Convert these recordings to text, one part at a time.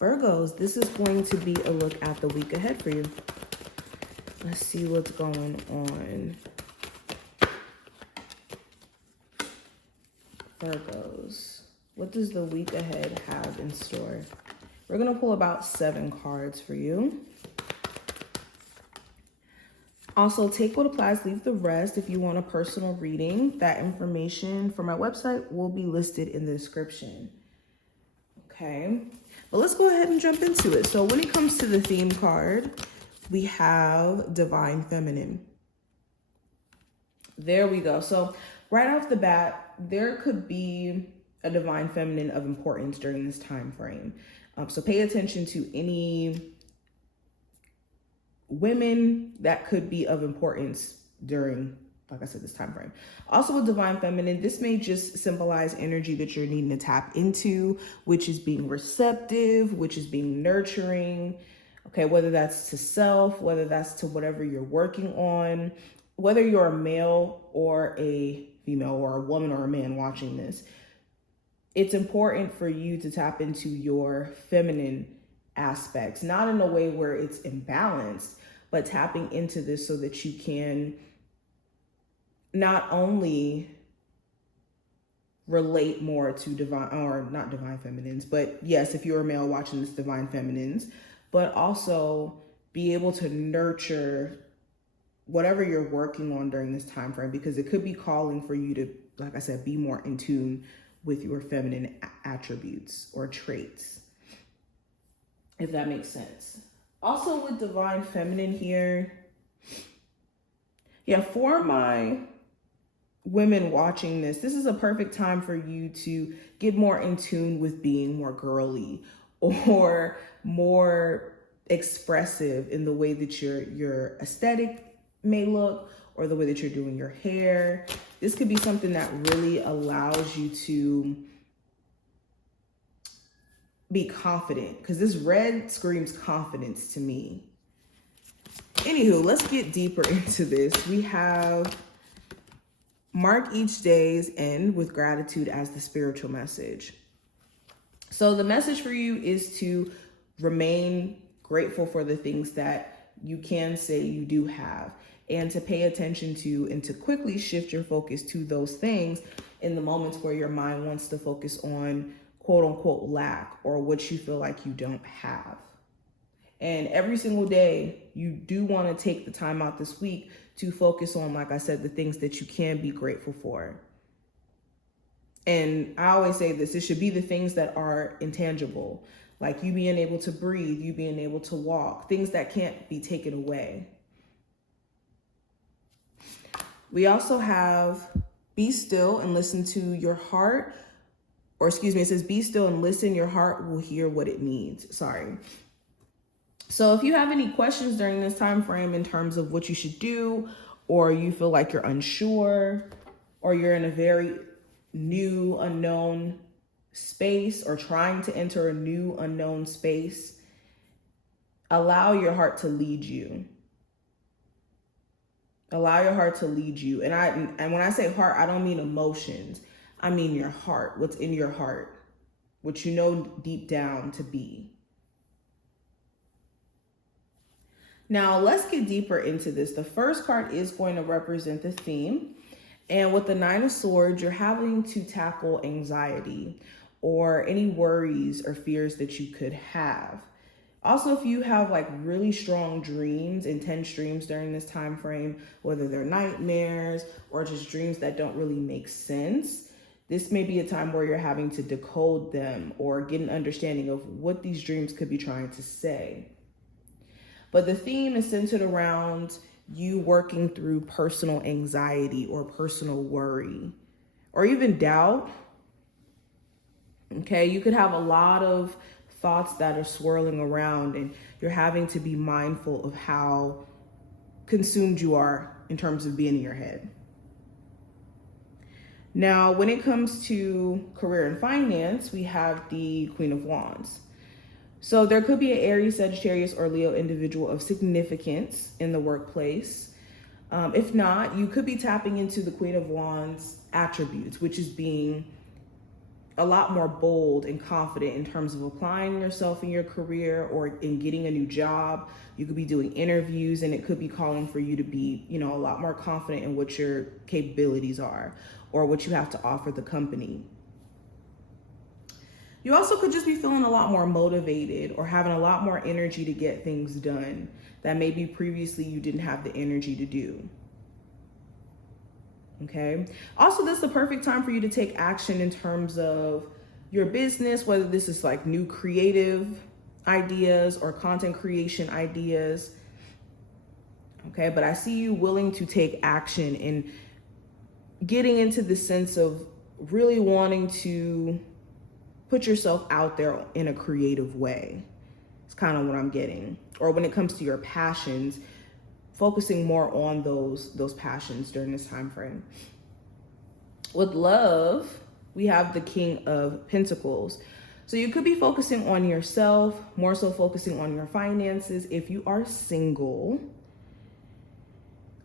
Virgos, this is going to be a look at the week ahead for you. Let's see what's going on. Virgos, what does the week ahead have in store? We're going to pull about 7 cards for you. Also, take what applies, leave the rest. If you want a personal reading, that information for my website will be listed in the description. Okay, but let's go ahead and jump into it. So when it comes to the theme card, we have Divine Feminine. There we go. So right off the bat, there could be a Divine Feminine of importance during this time frame. So pay attention to any women that could be of importance during, like I said, this time frame. Also with Divine Feminine, this may just symbolize energy that you're needing to tap into, which is being receptive, which is being nurturing. Okay, whether that's to self, whether that's to whatever you're working on, whether you're a male or a female or a woman or a man watching this, it's important for you to tap into your feminine aspects, not in a way where it's imbalanced, but tapping into this so that you can not only relate more to divine, or not divine feminines, but yes, if you're a male watching this, divine feminines, but also be able to nurture whatever you're working on during this time frame, because it could be calling for you to, like I said, be more in tune with your feminine attributes or traits, if that makes sense. Also with Divine Feminine here, yeah, for my women watching this, this is a perfect time for you to get more in tune with being more girly or more expressive in the way that your aesthetic may look, or the way that you're doing your hair. This could be something that really allows you to be confident, because this red screams confidence to me. Anywho, let's get deeper into this. We have mark each day's end with gratitude as the spiritual message. So the message for you is to remain grateful for the things that you can say you do have, and to pay attention to and to quickly shift your focus to those things in the moments where your mind wants to focus on quote unquote lack or what you feel like you don't have. And every single day, you do want to take the time out this week to focus on, like I said, the things that you can be grateful for. And I always say this, it should be the things that are intangible, like you being able to breathe, you being able to walk, things that can't be taken away. We also have be still and listen to your heart, or excuse me, it says be still and listen, your heart will hear what it needs. Sorry. So if you have any questions during this time frame in terms of what you should do, or you feel like you're unsure, or you're in a very new unknown space, or trying to enter a new unknown space, allow your heart to lead you. Allow your heart to lead you. And when I say heart, I don't mean emotions. I mean your heart, what's in your heart, what you know deep down to be. Now, let's get deeper into this. The first card is going to represent the theme. And with the 9 of Swords, you're having to tackle anxiety or any worries or fears that you could have. Also, if you have like really strong dreams, intense dreams during this time frame, whether they're nightmares or just dreams that don't really make sense, this may be a time where you're having to decode them or get an understanding of what these dreams could be trying to say. But the theme is centered around you working through personal anxiety or personal worry or even doubt. Okay, you could have a lot of thoughts that are swirling around, and you're having to be mindful of how consumed you are in terms of being in your head. Now, when it comes to career and finance, we have the Queen of Wands. So there could be an Aries, Sagittarius, or Leo individual of significance in the workplace. If not, you could be tapping into the Queen of Wands attributes, which is being a lot more bold and confident in terms of applying yourself in your career or in getting a new job. You could be doing interviews, and it could be calling for you to be, you know, a lot more confident in what your capabilities are or what you have to offer the company. You also could just be feeling a lot more motivated or having a lot more energy to get things done that maybe previously you didn't have the energy to do. Okay. Also, this is the perfect time for you to take action in terms of your business, whether this is like new creative ideas or content creation ideas. Okay. But I see you willing to take action and getting into the sense of really wanting to put yourself out there in a creative way. It's kind of what I'm getting. Or when it comes to your passions, focusing more on those passions during this time frame. With love, we have the King of Pentacles. So you could be focusing on yourself, more so focusing on your finances. If you are single,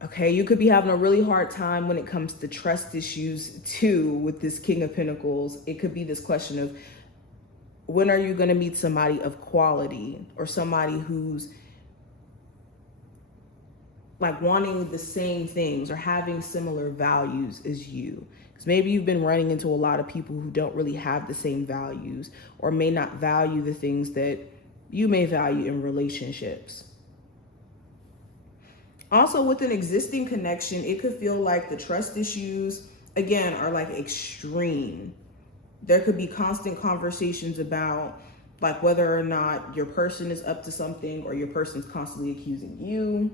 okay, you could be having a really hard time when it comes to trust issues too with this King of Pentacles. It could be this question of, when are you going to meet somebody of quality or somebody who's like wanting the same things or having similar values as you? Because maybe you've been running into a lot of people who don't really have the same values or may not value the things that you may value in relationships. Also, with an existing connection, it could feel like the trust issues, again, are like extreme. There could be constant conversations about like whether or not your person is up to something or your person's constantly accusing you.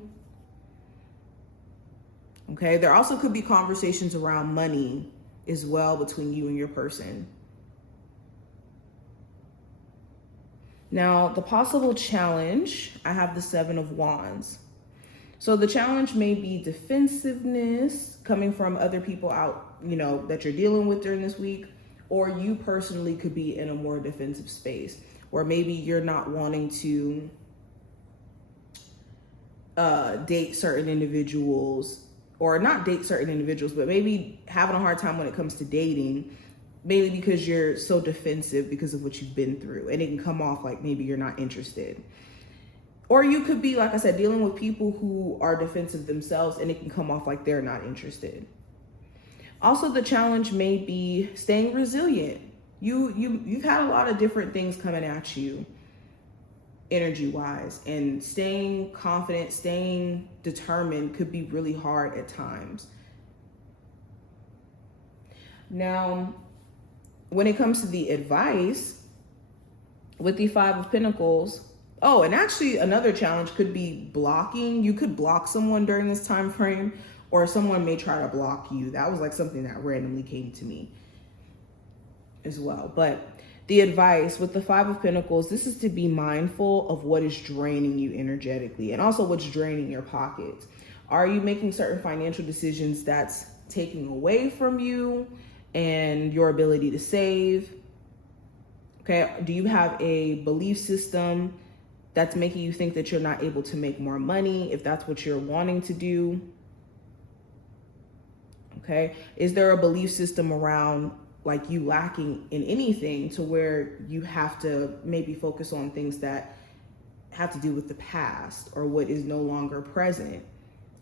Okay, there also could be conversations around money as well between you and your person. Now, the possible challenge, I have the Seven of Wands. So the challenge may be defensiveness coming from other people out, you know, that you're dealing with during this week, or you personally could be in a more defensive space, or maybe you're not wanting to date certain individuals, or not date certain individuals, but maybe having a hard time when it comes to dating, maybe because you're so defensive because of what you've been through, and it can come off like maybe you're not interested. Or you could be, like I said, dealing with people who are defensive themselves, and it can come off like they're not interested. Also, the challenge may be staying resilient. You've had a lot of different things coming at you energy-wise, and staying confident, staying determined could be really hard at times. Now, when it comes to the advice, with the Five of Pentacles, oh, and actually another challenge could be blocking. You could block someone during this time frame, or someone may try to block you. That was like something that randomly came to me as well. But the advice with the Five of Pentacles, this is to be mindful of what is draining you energetically and also what's draining your pockets. Are you making certain financial decisions that's taking away from you and your ability to save? Okay, do you have a belief system that's making you think that you're not able to make more money if that's what you're wanting to do? Okay, is there a belief system around like you lacking in anything to where you have to maybe focus on things that have to do with the past or what is no longer present?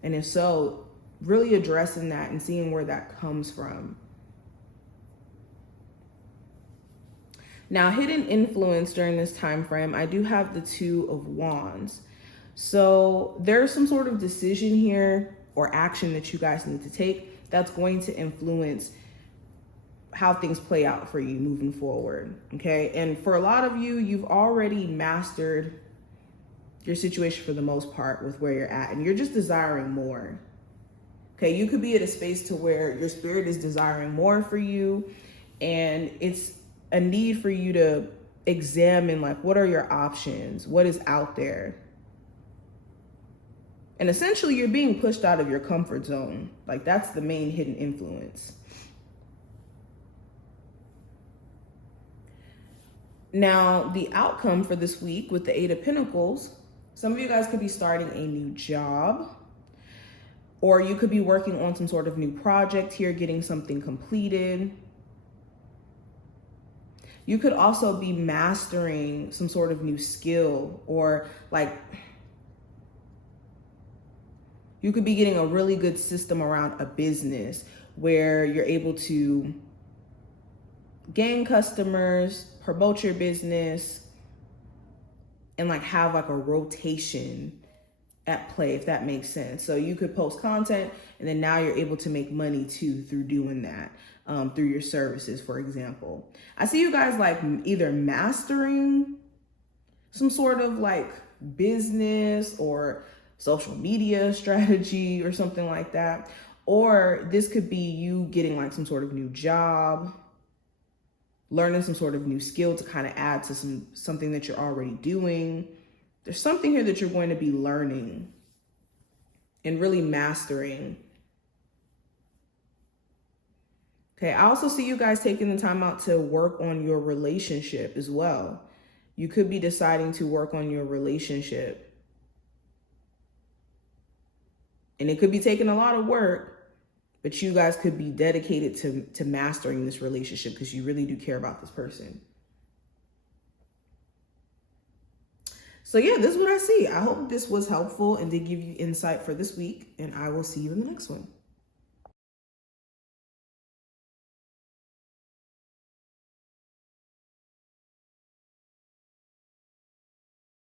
And if so, really addressing that and seeing where that comes from. Now, hidden influence during this time frame, I do have the Two of Wands. So there's some sort of decision here or action that you guys need to take that's going to influence how things play out for you moving forward, okay? And for a lot of you, you've already mastered your situation for the most part with where you're at, and you're just desiring more, okay? You could be at a space to where your spirit is desiring more for you, and it's a need for you to examine, like, what are your options? What is out there? And essentially, you're being pushed out of your comfort zone. Like, that's the main hidden influence. Now, the outcome for this week with the Eight of Pentacles, some of you guys could be starting a new job, or you could be working on some sort of new project here, getting something completed. You could also be mastering some sort of new skill, or like you could be getting a really good system around a business where you're able to gain customers, promote your business, and like have like a rotation at play, if that makes sense. So you could post content and then now you're able to make money too through doing that, through your services, for example. I see you guys like either mastering some sort of like business or social media strategy or something like that. Or this could be you getting like some sort of new job, learning some sort of new skill to kind of add to something that you're already doing. There's something here that you're going to be learning and really mastering. Okay, I also see you guys taking the time out to work on your relationship as well. You could be deciding to work on your relationship. And it could be taking a lot of work, but you guys could be dedicated to mastering this relationship because you really do care about this person. So yeah, this is what I see. I hope this was helpful and did give you insight for this week, and I will see you in the next one.